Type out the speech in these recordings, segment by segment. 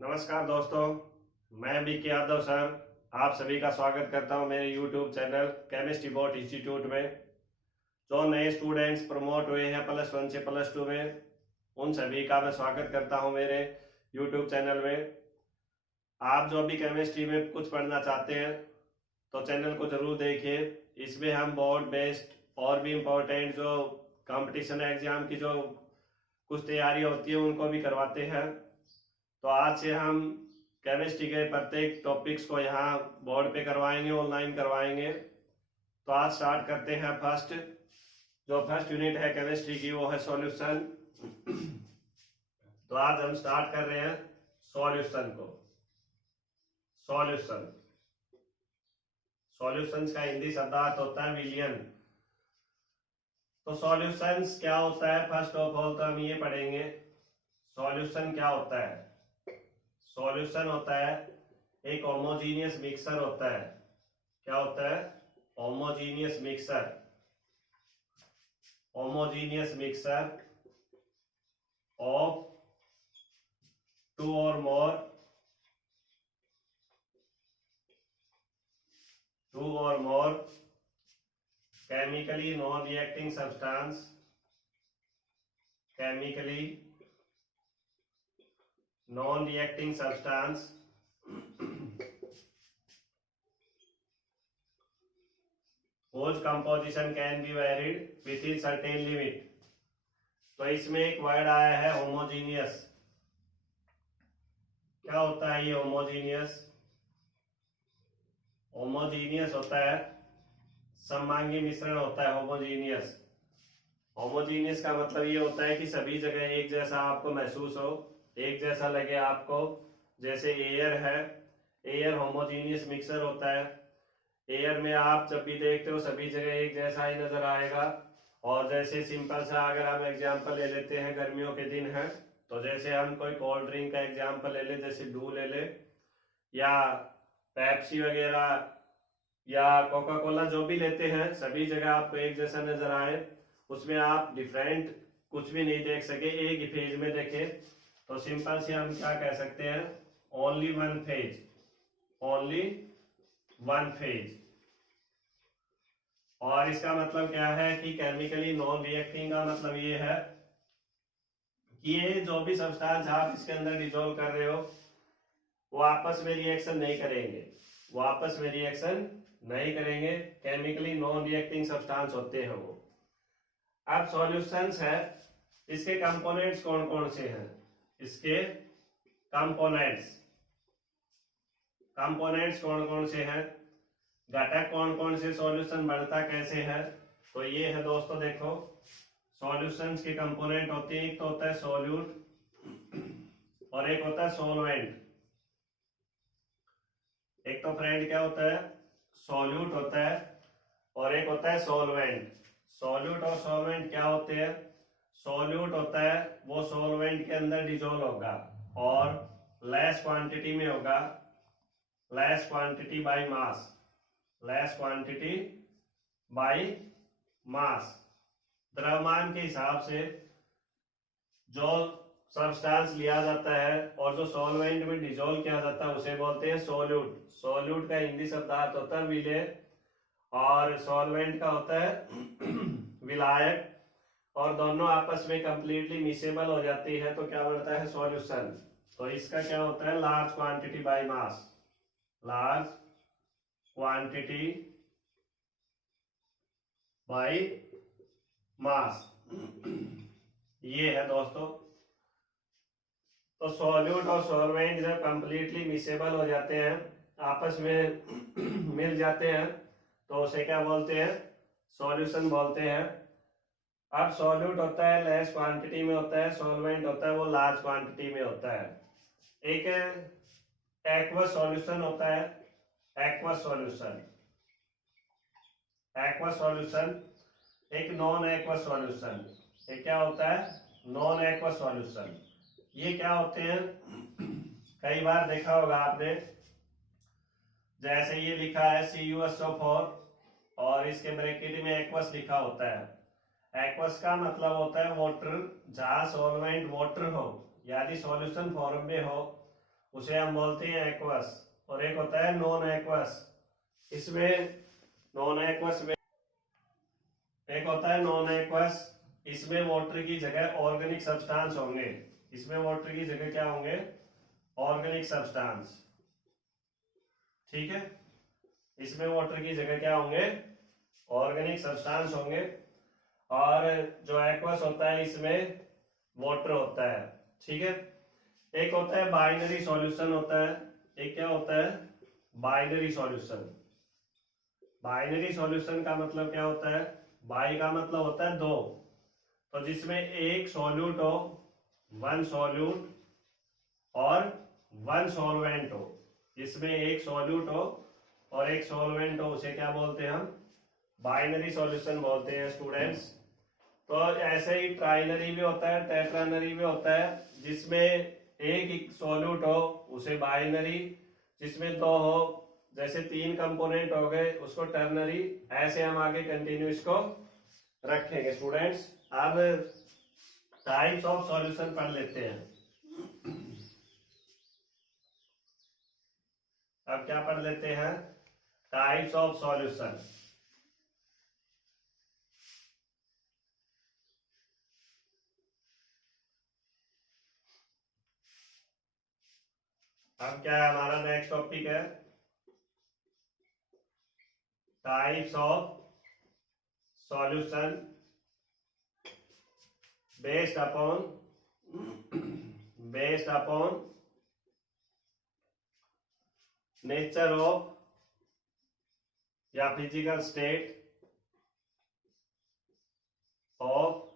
नमस्कार दोस्तों, मैं बी के यादव सर आप सभी का स्वागत करता हूं मेरे YouTube channel chemistry board institute में। जो नए स्टूडेंट्स प्रमोट हुए हैं +1 से +2 में, उन सभी का मैं स्वागत करता हूं मेरे YouTube चैनल में। आप जो भी केमिस्ट्री में कुछ पढ़ना चाहते हैं तो चैनल को जरूर देखिए। इसमें हम बोर्ड बेस्ड और भी इम्पोर्टेंट जो कंपटीशन एग्जाम की जो कुछ तैयारी होती है उनको भी करवाते हैं। तो आज से हम केमिस्ट्री के प्रत्येक टॉपिक्स को यहाँ बोर्ड पे करवाएंगे, ऑनलाइन करवाएंगे। तो आज स्टार्ट करते हैं। फर्स्ट यूनिट है केमिस्ट्री की, वो है सॉल्यूशन। तो आज हम स्टार्ट कर रहे हैं सॉल्यूशन को। सॉल्यूशंस का हिंदी शब्दार्थ होता है विलयन। तो सॉल्यूशंस क्या होता है, फर्स्ट ऑफ ऑल तो हम ये पढ़ेंगे सॉल्यूशन क्या होता है। सॉल्यूशन होता है एक होमोजीनियस मिक्सर होता है। क्या होता है? होमोजीनियस मिक्सर ऑफ टू और more chemically non reacting substance whose composition can be varied within certain limit। तो इसमें एक वर्ड आया है होमोजीनियस। क्या होता है ये होमोजीनियस होता है सममांगी मिश्रण होता है। होमोजीनियस का मतलब ये होता है कि सभी जगह एक जैसा आपको महसूस हो, एक जैसा लगे आपको। जैसे एयर है, एयर होमोजीनियस मिक्सर होता है। एयर में आप जब भी देखते हो सभी जगह एक जैसा ही नजर आएगा। और जैसे सिंपल सा अगर हम एग्जांपल ले लेते हैं, गर्मियों के दिन है तो जैसे हम कोई कोल्ड ड्रिंक का एग्जांपल ले ले, जैसे डू ले ले या पेप्सी वगैरह या कोका कोला, जो भी लेते हैं सभी जगह आपको एक जैसा नजर आए, उसमें आप डिफरेंट कुछ भी नहीं देख सके, एक ही फेज में देखे, तो सिंपल से हम क्या कह सकते हैं, ओनली वन फेज। और इसका मतलब क्या है कि केमिकली नॉन रिएक्टिंग का मतलब ये है कि ये जो भी सब्सटेंस आप इसके अंदर डिसॉल्व कर रहे हो वो आपस में रिएक्शन नहीं करेंगे। केमिकली नॉन रिएक्टिंग सब्सटेंस होते हैं वो। अब सॉल्यूशंस है, इसके कंपोनेंट्स कौन कौन से हैं? इसके कंपोनेंट्स कौन कौन से हैं, घटक कौन कौन से, सॉल्यूशन बनता कैसे है। तो ये है दोस्तों, देखो सॉल्यूशंस के कंपोनेंट होते हैं, एक तो होता है सॉल्यूट और एक होता है सॉल्वेंट। एक तो फ्रेंड क्या होता है, सॉल्यूट होता है और एक होता है सॉल्वेंट। सॉल्यूट और सॉल्वेंट क्या होते हैं? सॉल्यूट होता है वो सॉल्वेंट के अंदर डिसॉल्व होगा और लेस क्वांटिटी में होगा, लेस क्वांटिटी बाय मास। द्रव्यमान के हिसाब से जो सब्सटेंस लिया जाता है और जो सॉल्वेंट में डिसॉल्व किया जाता है उसे बोलते हैं सॉल्यूट। सॉल्यूट का हिंदी शब्दार्थ होता है विलेय और सॉल्वेंट का होता है विलायक। और दोनों आपस में कंप्लीटली मिसेबल हो जाती है तो क्या बनता है, सॉल्यूशन। तो इसका क्या होता है, लार्ज क्वांटिटी बाय मास। ये है दोस्तों। तो सॉल्यूट और सॉल्वेंट जब कंप्लीटली मिसेबल हो जाते हैं, आपस में मिल जाते हैं, तो उसे क्या बोलते हैं, सॉल्यूशन बोलते हैं। अब सॉल्यूट होता है लेस क्वांटिटी में होता है, सॉल्वेंट होता है वो लार्ज क्वांटिटी में होता है। एक एक्वस सॉल्यूशन होता है, एक्वस सॉल्यूशन, एक नॉन एक्वस सॉल्यूशन। ये क्या होता है, नॉन एक्वस सॉल्यूशन। ये क्या होते हैं, कई बार देखा होगा आपने, जैसे ये लिखा है CuSO4 और इसके ब्रैकेट में एक्वस लिखा होता है। एक्वस का मतलब होता है वाटर, जहां सॉल्वेंट वाटर हो यानी सॉल्यूशन फॉर्म में हो उसे हम बोलते हैं एक्वस, और एक होता है नॉन एक्वस। इसमें नॉन एक्वस में एक होता है नॉन एक्वस, इसमें वाटर की जगह ऑर्गेनिक सब्सटेंस होंगे। इसमें वाटर की जगह क्या होंगे? Organic substance. ठीक है, इसमें वाटर की जगह क्या होंगे? ऑर्गेनिक सब्सटेंस होंगे। और जो एक्वस होता है इसमें वाटर होता है। ठीक है, एक होता है बाइनरी सॉल्यूशन होता है। एक क्या होता है? Binary solution. बाइनरी सॉल्यूशन का मतलब क्या होता है? बाई का मतलब होता है दो, तो जिसमें एक सॉल्यूट हो, वन सॉल्यूट, और वन सॉल्वेंट हो। जिसमें एक सॉल्यूट हो और एक सॉल्वेंट हो, उसे क्या बोलते हैं हम? बाइनरी सॉल्यूशन बोलते हैं स्टूडेंट्स। तो ऐसे ही ट्राइनरी भी होता है, टेट्रानरी भी होता है। जिसमें एक सॉल्यूट हो उसे बाइनरी, जिसमें दो हो, जैसे तीन कंपोनेंट हो गए, उसको टर्नरी। ऐसे हम आगे कंटिन्यू इसको रखेंगे स्टूडेंट्स। अब टाइप्स ऑफ सॉल्यूशन पढ़ लेते हैं। अब क्या पढ़ लेते हैं? Types of solution. अब क्या है हमारा नेक्स्ट टॉपिक है? Types of solution based upon nature of या physical state of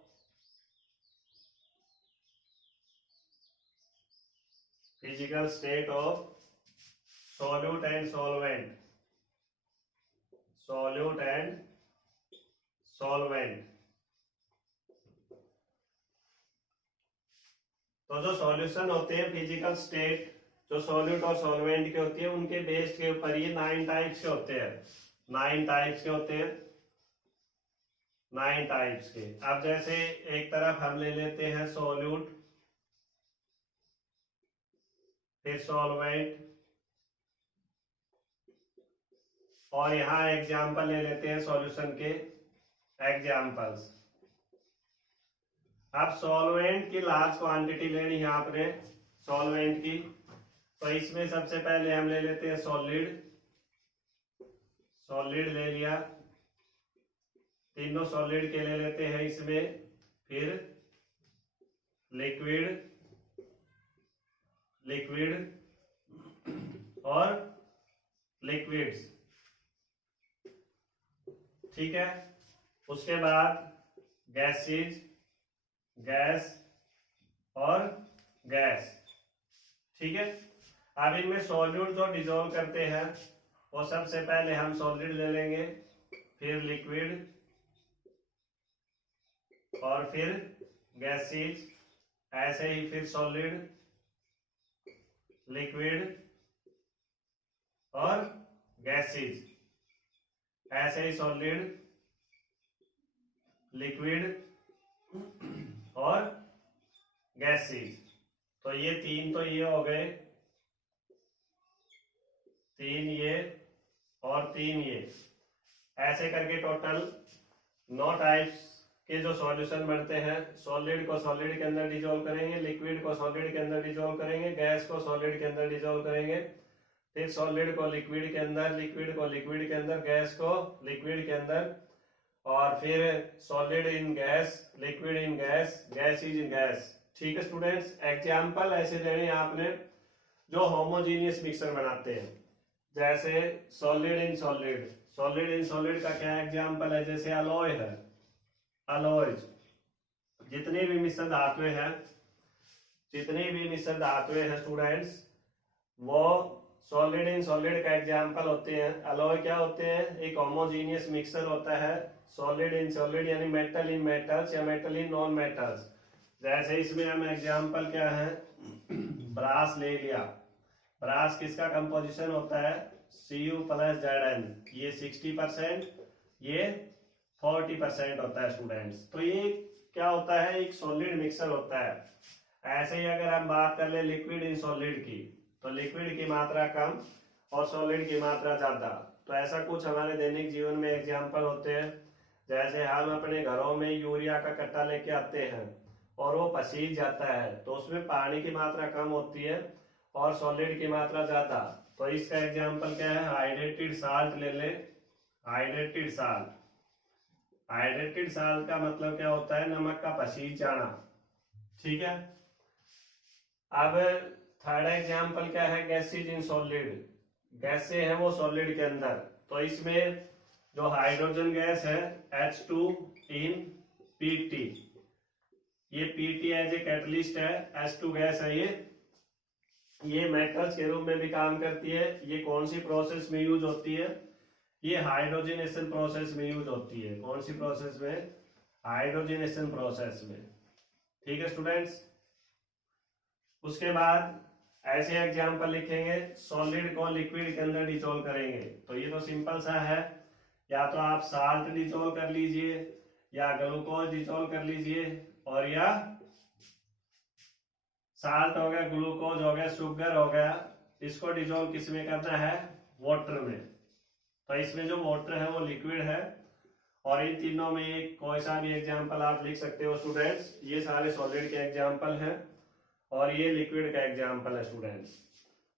solute and solvent। तो जो सॉल्यूशन होते हैं फिजिकल स्टेट, जो सॉल्यूट और सॉल्वेंट के होती है, उनके बेस्ड के ऊपर ये 9 टाइप्स के होते हैं। 9 टाइप्स के होते हैं, 9 टाइप्स के। अब जैसे एक तरफ हम ले लेते हैं सॉल्यूट, फिर सॉल्वेंट, और यहां एग्जाम्पल ले लेते हैं सॉल्यूशन के एग्जाम्पल्स। अब सॉल्वेंट की लार्ज क्वांटिटी लेनी है आपने, सॉल्वेंट की। तो इसमें सबसे पहले हम ले लेते हैं सॉलिड। सॉलिड ले लिया, तीनों सॉलिड के ले लेते हैं इसमें। फिर लिक्विड, और लिक्विड्स। ठीक है, उसके बाद गैसेज, गैस और गैस। ठीक है, अब इनमें सॉल्यूट जो डिसॉल्व करते हैं, वो सबसे पहले हम सॉलिड ले लेंगे, फिर लिक्विड, और फिर गैसेज। ऐसे ही फिर सॉलिड, लिक्विड और गैसेज। ऐसे ही सॉलिड, लिक्विड और गैसेज। तो ये तीन तो ये हो गए, तीन ये और तीन ये। ऐसे करके टोटल 9 टाइप्स के जो सॉल्यूशन बनते हैं। सॉलिड को सॉलिड के अंदर डिसॉल्व करेंगे, लिक्विड को सॉलिड के अंदर डिसॉल्व करेंगे, गैस को सॉलिड के अंदर डिसॉल्व करेंगे, फिर सॉलिड को लिक्विड के अंदर, लिक्विड को लिक्विड के अंदर, गैस को लिक्विड के अंदर, और फिर solid in gas, liquid in gas, gas is in gas. ठीक है स्टूडेंट्स, एग्जाम्पल ऐसे लेने आपने जो होमोजीनियस मिक्सर बनाते हैं, जैसे solid in solid. Solid in solid का क्या एग्जाम्पल है? जैसे अलॉय है, अलॉयज। जितने भी मिश्र धातुएं हैं, जितनी भी मिश्र धातुएं हैं स्टूडेंट्स, वो सॉलिड इन सॉलिड का एग्जाम्पल होते हैं। अलॉय क्या होते हैं? एक होमोजीनियस मिक्सर होता है। सॉलिड इन सॉलिड यानी मेटल इन मेटल्स या मेटल इन नॉन मेटल्स। जैसे इसमें हम एग्जाम्पल क्या है? ब्रास ले लिया। ब्रास किसका कंपोजिशन होता है? Cu plus Zn। ये 60%, ये 40% होता है स्टूडेंट्स। तो ये क्या होता है? एक सॉलिड मिक्सर होता है। ऐसे ही अगर हम बात कर ले लिक्विड इन सॉलिड की, तो लिक्विड की मात्रा कम और सॉलिड की मात्रा ज्यादा। तो ऐसा कुछ हमारे दैनिक जीवन में एग्जाम्पल होते हैं, जैसे हम अपने घरों में यूरिया का कट्टा लेके आते हैं और वो पसीज जाता है, तो उसमें पानी की मात्रा कम होती है और सॉलिड की मात्रा ज्यादा। तो इसका एग्जाम्पल क्या है, हाइड्रेटेड साल्ट ले ले। हाइड्रेटेड साल्ट, हाइड्रेटेड साल्ट का मतलब क्या होता है, नमक का पसीज जाना। ठीक है। अब थर्ड एग्जाम्पल क्या है, गैसेज इन सॉलिड। गैसें हैं वो सॉलिड के अंदर। तो इसमें जो हाइड्रोजन गैस है H2 इन Pt, ये Pt एज ए कैटलिस्ट है, H2 गैस है ये मेटल्स के रूप में भी काम करती है। ये कौन सी प्रोसेस में यूज होती है, ये हाइड्रोजनेशन प्रोसेस में यूज होती है। कौन सी प्रोसेस में, हाइड्रोजनेशन प्रोसेस में। ठीक है स्टूडेंट्स। उसके बाद ऐसे एग्जाम्पल लिखेंगे, सॉलिड को लिक्विड के अंदर डिसॉल्व करेंगे। तो ये तो सिंपल सा है, या तो आप साल्ट डिसॉल्व कर लीजिए या ग्लूकोज डिसॉल्व कर लीजिए, और या साल्ट हो गया, ग्लूकोज हो गया, शुगर हो गया, इसको डिसॉल्व किस में करना है, वाटर में। तो इसमें जो वाटर है वो लिक्विड है, और इन तीनों में एक कोई सा भी एग्जाम्पल आप लिख सकते हो स्टूडेंट्स। ये सारे सॉलिड के एग्जाम्पल हैं और ये लिक्विड का एग्जाम्पल है स्टूडेंट्स।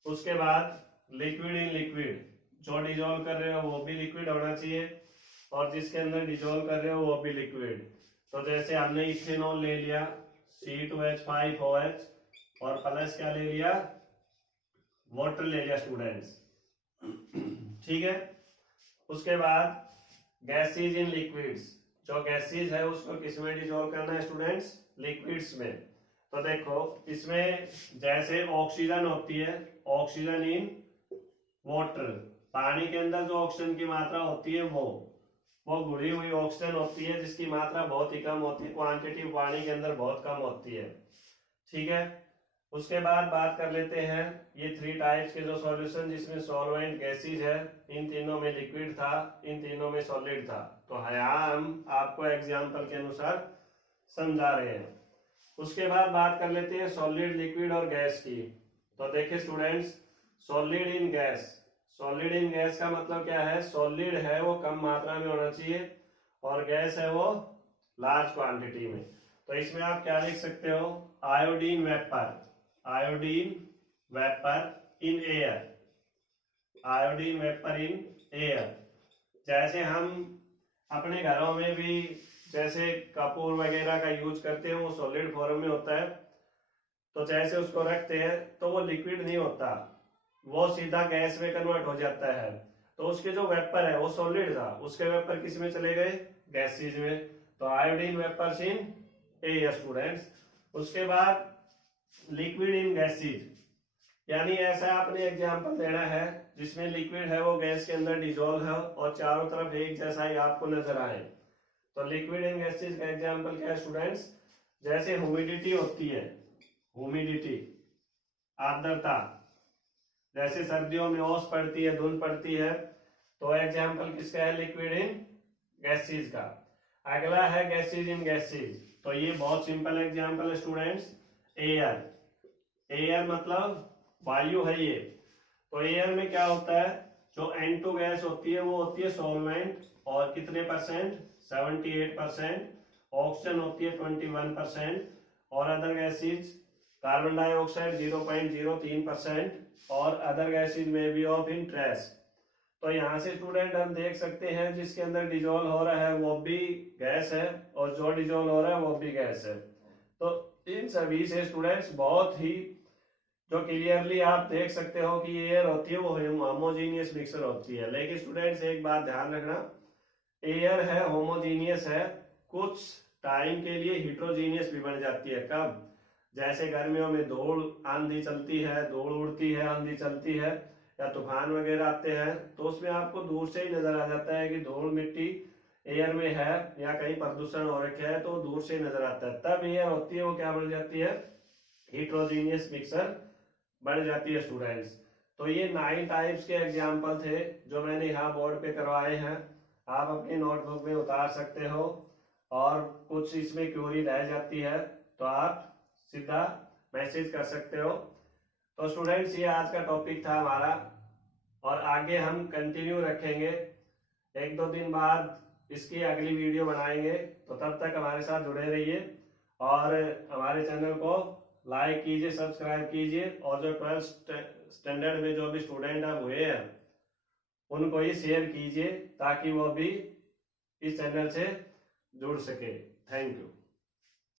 उसके बाद लिक्विड इन लिक्विड, जो डिसॉल्व कर रहे हो वो भी लिक्विड होना चाहिए और जिसके अंदर डिसॉल्व कर रहे हो वो भी लिक्विड। तो जैसे हमने इथेनॉल ले लिया C2H5OH और प्लस क्या ले लिया, वाटर ले लिया स्टूडेंट्स। ठीक है। उसके बाद गैसेज इन लिक्विड्स, जो गैसेज है उसको किस में डिसॉल्व करना है स्टूडेंट्स, लिक्विड्स में। तो देखो इसमें जैसे ऑक्सीजन होती है, ऑक्सीजन इन वाटर, पानी के अंदर जो ऑक्सीजन की मात्रा होती है वो घुली हुई ऑक्सीजन होती है जिसकी मात्रा बहुत ही कम होती है, क्वांटिटी पानी के अंदर बहुत कम होती है। ठीक है। उसके बाद बात कर लेते हैं ये थ्री टाइप्स के जो सॉल्यूशन, जिसमें सॉल्वेंट गैसेज है, इन तीनों में लिक्विड था, इन तीनों में सॉलिड था। तो यहाँ हम आपको एग्जाम्पल के अनुसार समझा रहे हैं। उसके बाद बात कर लेते हैं सॉलिड, लिक्विड और गैस की। तो देखिए students, solid in gas, solid in gas का मतलब क्या है, सॉलिड है वो कम मात्रा में होना चाहिए और गैस है वो लार्ज क्वांटिटी में। तो इसमें आप क्या लिख सकते हो, iodine vapour, iodine vapour in air, iodine vapour in air. जैसे हम अपने घरों में भी जैसे कपूर वगैरह का यूज करते हैं, वो सॉलिड फॉर्म में होता है। तो जैसे उसको रखते हैं तो वो लिक्विड नहीं होता, वो सीधा गैस में कन्वर्ट हो जाता है। तो उसके जो वेपर है वो सॉलिड था, उसके वेपर किस में चले गए, गैसेज में। तो iodine vapours in air students. उसके बाद लिक्विड इन गैसेज, यानी ऐसा आपने एग्जांपल देना है जिसमें लिक्विड है वो गैस के अंदर डिसॉल्व है और चारों तरफ एक जैसा ही आपको नजर आए। तो लिक्विड इन गैसेज का एग्जांपल क्या है स्टूडेंट्स, जैसे ह्यूमिडिटी होती है, ह्यूमिडिटी आर्द्रता, जैसे सर्दियों में ओस पड़ती है, धुंध पड़ती है, तो एग्जांपल किसका है, लिक्विड इन गैसेज का। अगला है गैसेज इन गैसेज, तो ये बहुत सिंपल एग्जांपल है स्टूडेंट्स, एयर, एयर मतलब वायु है ये। तो एयर में क्या होता है, जो N2 गैस होती है वो होती है सॉल्वेंट, और कितने परसेंट, 78%, ऑक्सीजन होती है 21%, और अदर गैसेज कार्बन डाइऑक्साइड 0.03%, और अदर गैसेज में भी ऑफ इंटरेस्ट। तो यहाँ से स्टूडेंट हम देख सकते हैं जिसके अंदर डिसॉल्व हो रहा है वो भी गैस है और जो डिसॉल्व हो रहा है वो भी गैस है। तो इन सभी से स्टूडेंट्स बहुत ही जो क्लियरली आप देख सकते हो कि एयर होती है वो होमोजीनियस मिक्सचर होती है। लेकिन स्टूडेंट्स एक बात ध्यान रखना, एयर है होमोजीनियस है, कुछ टाइम के लिए हिट्रोजीनियस भी बन जाती है। कब, जैसे गर्मियों में धूल आंधी चलती है, धूल उड़ती है, आंधी चलती है, या तूफान वगैरह आते हैं, तो उसमें आपको दूर से ही नजर आ जाता है कि धूल मिट्टी एयर में है या कहीं प्रदूषण हो रखा है, तो दूर से नजर आता है। तब एयर होती है वो क्या बन जाती है, हिट्रोजीनियस मिक्सचर बन जाती है स्टूडेंट्स। तो ये 9 टाइप्स के एग्जाम्पल थे जो मैंने यहाँ बोर्ड पे करवाए हैं, आप अपनी नोटबुक में उतार सकते हो, और कुछ इसमें क्वेरी रह जाती है तो आप सीधा मैसेज कर सकते हो। तो स्टूडेंट्स ये आज का टॉपिक था हमारा, और आगे हम कंटिन्यू रखेंगे। 1-2 दिन बाद इसकी अगली वीडियो बनाएंगे, तो तब तक हमारे साथ जुड़े रहिए और हमारे चैनल को लाइक कीजिए, सब्सक्राइब कीजिए, और जो 12th स्टैंडर्ड में जो भी स्टूडेंट अब हुए हैं उनको ही शेयर कीजिए ताकि वो भी इस चैनल से जुड़ सके। Thank you.